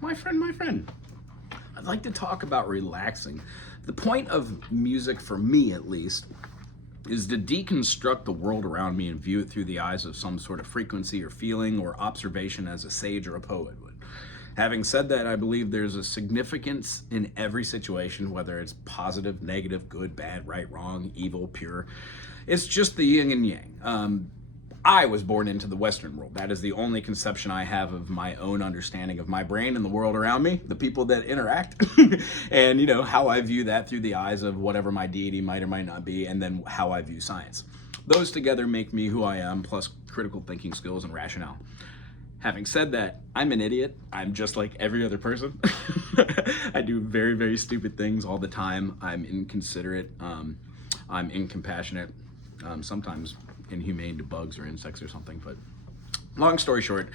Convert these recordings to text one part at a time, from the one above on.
my friend. I'd like to talk about relaxing. The point of music, for me at least, is to deconstruct the world around me and view it through the eyes of some sort of frequency or feeling or observation as a sage or a poet would. Having said that, I believe there's a significance in every situation, whether it's positive, negative, good, bad, right, wrong, evil, pure. It's just the yin and yang. I was born into the Western world. That is the only conception I have of my own understanding of my brain and the world around me, the people that interact, and how I view that through the eyes of whatever my deity might or might not be, and then how I view science. Those together make me who I am, plus critical thinking skills and rationale. Having said that, I'm an idiot. I'm just like every other person. I do very, very stupid things all the time. I'm inconsiderate. I'm incompassionate. Sometimes inhumane to bugs or insects or something. But long story short,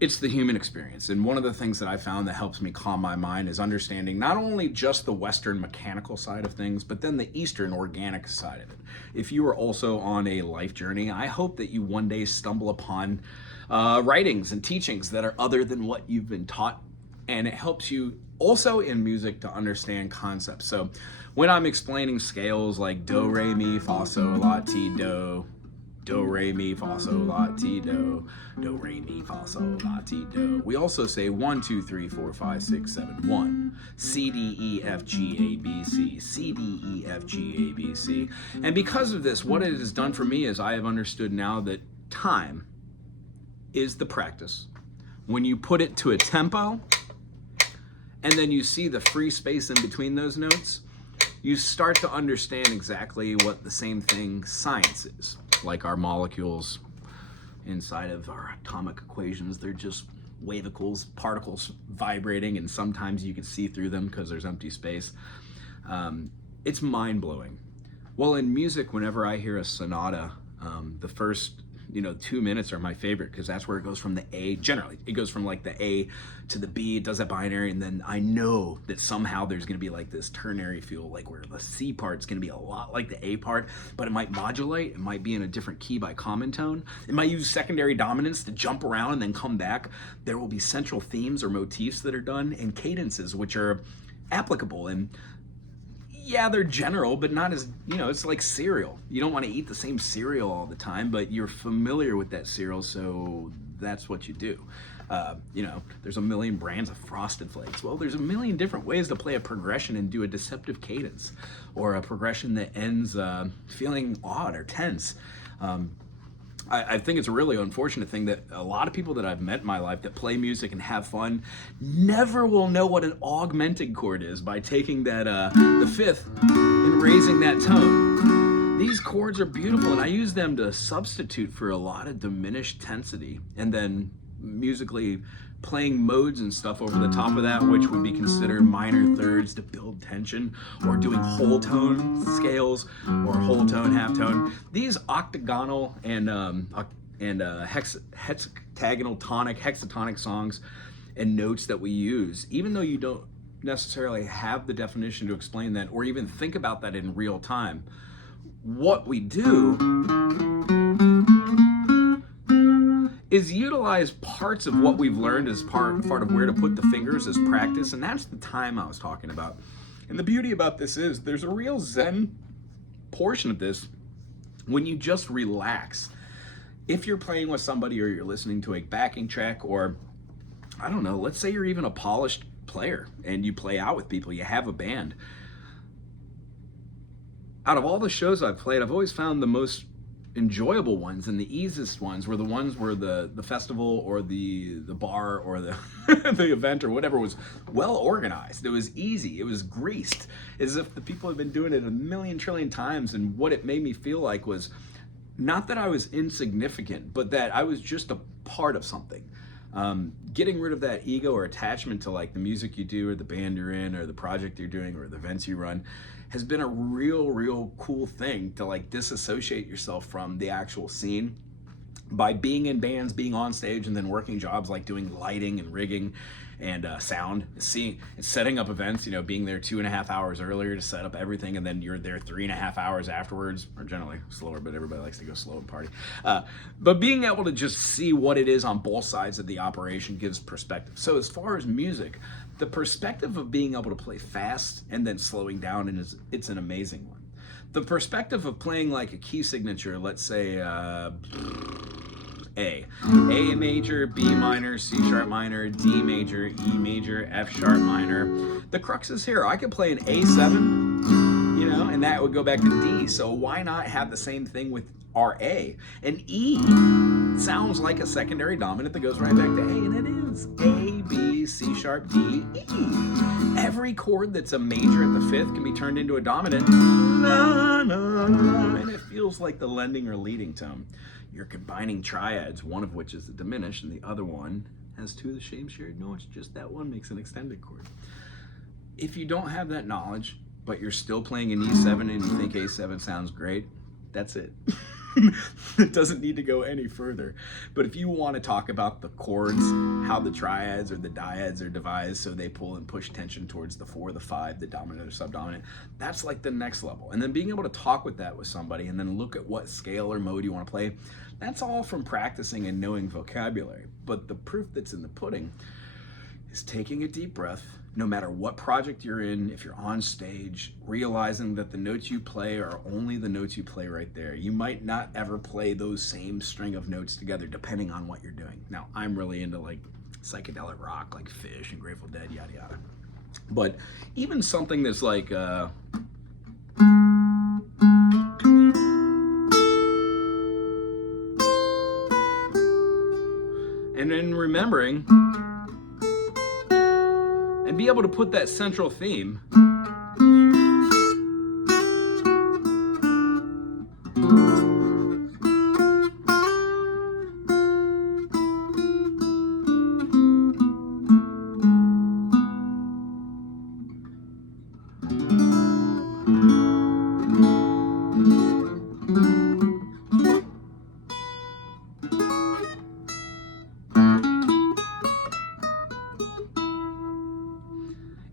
it's the human experience. And one of the things that I found that helps me calm my mind is understanding not only just the Western mechanical side of things, but then the Eastern organic side of it. If you are also on a life journey, I hope that you one day stumble upon writings and teachings that are other than what you've been taught. And it helps you also in music to understand concepts. So when I'm explaining scales like do, re, mi, fa, sol, la, ti, do, do, re, mi, fa, sol, la, ti, do, do, re, mi, fa, sol, la, ti, do. We also say 1, 2, 3, 4, 5, 6, 7, 1. C, D, E, F, G, A, B, C. C, D, E, F, G, A, B, C. And because of this, what it has done for me is I have understood now that time is the practice. When you put it to a tempo, and then you see the free space in between those notes, you start to understand exactly what the same thing science is. Like our molecules inside of our atomic equations, they're just wavicles, particles vibrating, and sometimes you can see through them because there's empty space. It's mind-blowing. Well, in music, whenever I hear a sonata, the first 2 minutes are my favorite because that's where it goes from the A. Generally, it goes from like the A to the B. It does that binary, and then I know that somehow there's going to be like this ternary feel, like where the C part's going to be a lot like the A part, but it might modulate. It might be in a different key by common tone. It might use secondary dominants to jump around and then come back. There will be central themes or motifs that are done, and cadences which are applicable. And yeah, they're general, but not as, it's like cereal. You don't want to eat the same cereal all the time, but you're familiar with that cereal, so that's what you do. There's a million brands of Frosted Flakes. Well, there's a million different ways to play a progression and do a deceptive cadence, or a progression that ends feeling odd or tense. I think it's a really unfortunate thing that a lot of people that I've met in my life that play music and have fun never will know what an augmented chord is by taking that the fifth and raising that tone. These chords are beautiful, and I use them to substitute for a lot of diminished tensity, and then musically playing modes and stuff over the top of that, which would be considered minor thirds to build tension, or doing whole tone scales or whole tone, half tone. These octagonal and hexagonal tonic, hexatonic songs and notes that we use, even though you don't necessarily have the definition to explain that or even think about that in real time, what we do is utilize parts of what we've learned as part of where to put the fingers as practice, and that's the time I was talking about. And the beauty about this is there's a real Zen portion of this when you just relax. If you're playing with somebody or you're listening to a backing track, or I don't know, let's say you're even a polished player and you play out with people, you have a band. Out of all the shows I've played, I've always found the most enjoyable ones and the easiest ones were the ones where the festival or the bar or the the event or whatever was well organized. It was easy, it was greased, as if the people had been doing it a million trillion times. And what it made me feel like was not that I was insignificant, but that I was just a part of something. Getting rid of that ego or attachment to like the music you do or the band you're in or the project you're doing or the events you run has been a real cool thing, to like disassociate yourself from the actual scene, by being in bands, being on stage, and then working jobs like doing lighting and rigging and sound, setting up events, being there 2.5 hours earlier to set up everything, and then you're there 3.5 hours afterwards, or generally slower, but everybody likes to go slow and party. But being able to just see what it is on both sides of the operation gives perspective. So as far as music, the perspective of being able to play fast and then slowing down, and it's an amazing one. The perspective of playing like a key signature, let's say A major, B minor, C sharp minor, D major, E major, F sharp minor. The crux is here. I could play an A7, and that would go back to D. So why not have the same thing with our A? And E sounds like a secondary dominant that goes right back to A, and it is A, B, C sharp, D, E. Every chord that's a major at the fifth can be turned into a dominant, na, na, na, and it feels like the lending or leading tone. You're combining triads, one of which is a diminished, and the other one has two of the same shared notes. Just that one makes an extended chord. If you don't have that knowledge, but you're still playing an E7 and you think A7 sounds great, that's it. It doesn't need to go any further. But if you want to talk about the chords, how the triads or the dyads are devised so they pull and push tension towards the 4, the 5, the dominant or subdominant, that's like the next level. And then being able to talk with that with somebody and then look at what scale or mode you want to play, that's all from practicing and knowing vocabulary. But the proof that's in the pudding is taking a deep breath, no matter what project you're in, if you're on stage, realizing that the notes you play are only the notes you play right there. You might not ever play those same string of notes together depending on what you're doing. Now, I'm really into like psychedelic rock, like Fish and Grateful Dead, yada yada. But even something that's like and then remembering and be able to put that central theme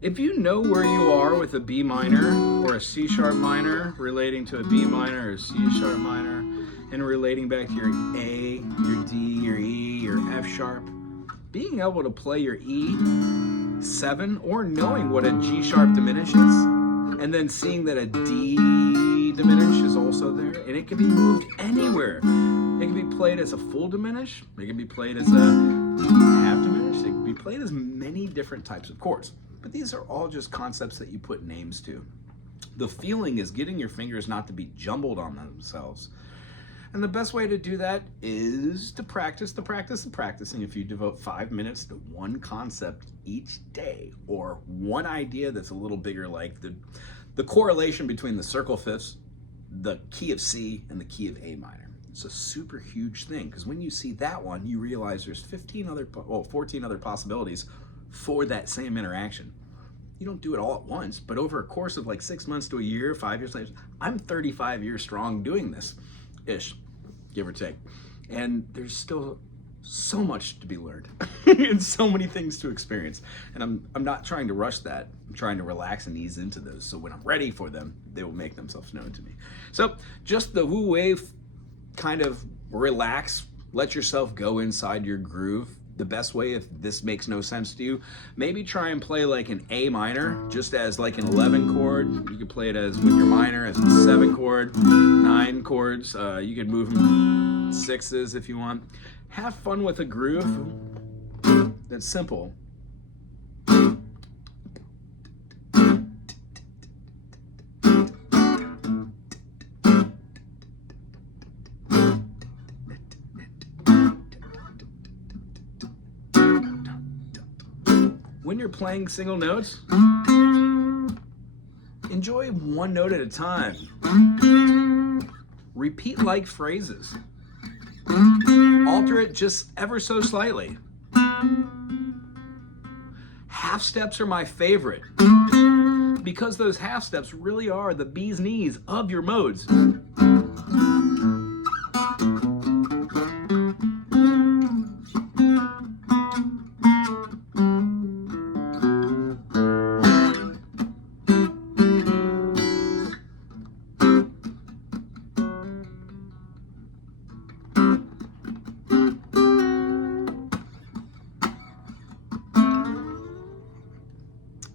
if you know where you are with a B minor or a C sharp minor relating to a B minor or a C sharp minor and relating back to your A, your D, your E, your F sharp, being able to play your E7 or knowing what a G sharp diminish is and then seeing that a D diminish is also there, and it can be moved anywhere. It can be played as a full diminish, it can be played as a half diminish, it can be played as many different types of chords. But these are all just concepts that you put names to. The feeling is getting your fingers not to be jumbled on themselves. And the best way to do that is to practice the practice of practicing. If you devote 5 minutes to one concept each day, or one idea that's a little bigger, like the correlation between the circle fifths, the key of C, and the key of A minor. It's a super huge thing, because when you see that one, you realize there's 14 other possibilities for that same interaction. You don't do it all at once, but over a course of like 6 months to a year, 5 years later, I'm 35 years strong doing this, ish, give or take. And there's still so much to be learned and so many things to experience. And I'm not trying to rush that. I'm trying to relax and ease into those. So when I'm ready for them, they will make themselves known to me. So just the Wu wave, kind of relax, let yourself go inside your groove. The best way, if this makes no sense to you, maybe try and play like an A minor, just as like an 11 chord. You could play it as with your minor as a 7 chord, 9 chords. You could move them 6s if you want. Have fun with a groove that's simple. When you're playing single notes, enjoy one note at a time. Repeat like phrases. Alter it just ever so slightly. Half steps are my favorite, because those half steps really are the bee's knees of your modes.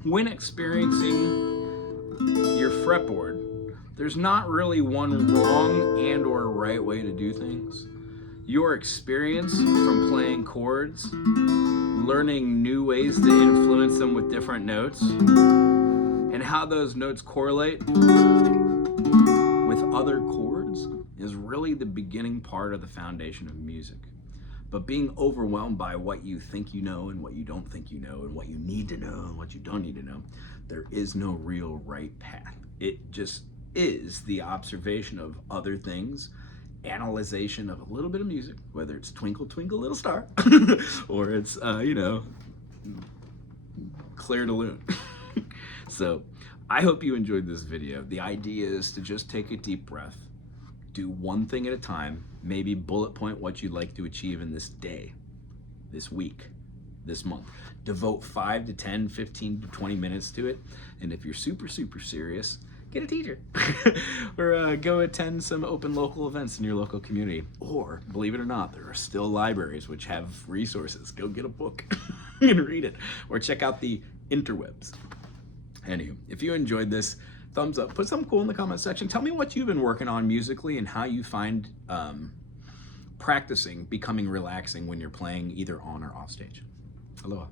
when experiencing your fretboard, there's not really one wrong and or right way to do things. Your experience from playing chords, learning new ways to influence them with different notes, and how those notes correlate with other chords is really the beginning part of the foundation of music. But being overwhelmed by what you think you know and what you don't think you know and what you need to know and what you don't need to know, there is no real right path. It just is the observation of other things, analyzation of a little bit of music, whether it's Twinkle Twinkle Little Star or it's, Claire de Lune. So I hope you enjoyed this video. The idea is to just take a deep breath, do one thing at a time, maybe bullet point what you'd like to achieve in this day, this week, this month. Devote 5 to 10, 15 to 20 minutes to it. And if you're super, super serious, get a teacher or go attend some open local events in your local community. Or, believe it or not, there are still libraries which have resources. Go get a book and read it, or check out the interwebs. Anywho, if you enjoyed this, thumbs up, put something cool in the comment section. Tell me what you've been working on musically and how you find practicing becoming relaxing when you're playing either on or off stage. Aloha.